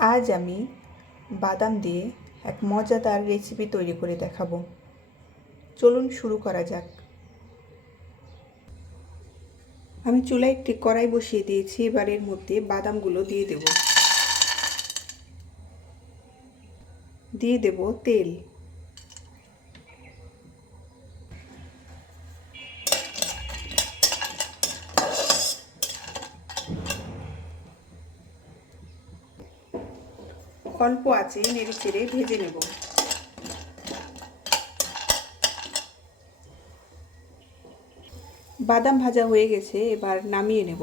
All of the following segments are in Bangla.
আজ আমি বাদাম দিয়ে এক মজাদার রেসিপি তৈরি করে দেখাবো। চলুন শুরু করা যাক। আমি চুলায় একটি কড়াই বসিয়ে দিয়েছি। এবার এর মধ্যে বাদামগুলো দিয়ে দেব তেল। অল্প আঁচে নেড়েচেড়ে ভেজে নেব। বাদাম ভাজা হয়ে গেছে, এবার নামিয়ে নেব।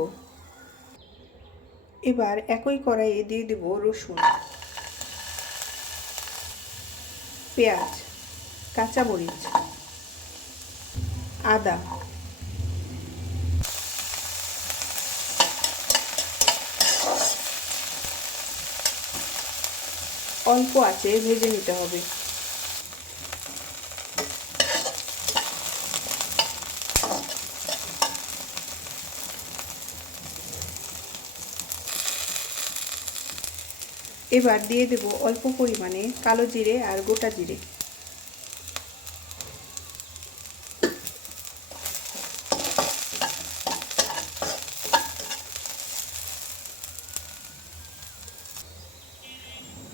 এবার একই কড়াইয়ে দিয়ে দেব রসুন, পেঁয়াজ, কাঁচামরিচ, আদা, অল্প আঁচে ভেজে নিতে হবে। এবার দিয়ে দেব অল্প পরিমাণে কালো জিরে আর গোটা জিরে।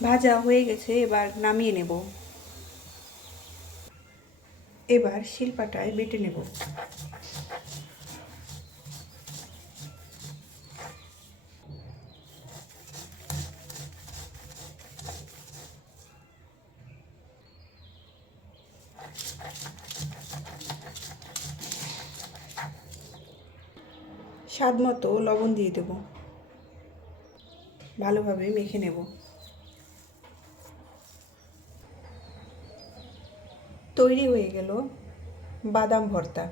ভাজা হয়ে গেছে, এবার নামিয়ে নেব। এবার শিলপাটায় বেটে নেব। স্বাদ মতো লবণ দিয়ে দেব। ভালোভাবে মেখে নেব। তৈরি হয়ে গেল বাদাম ভর্তা।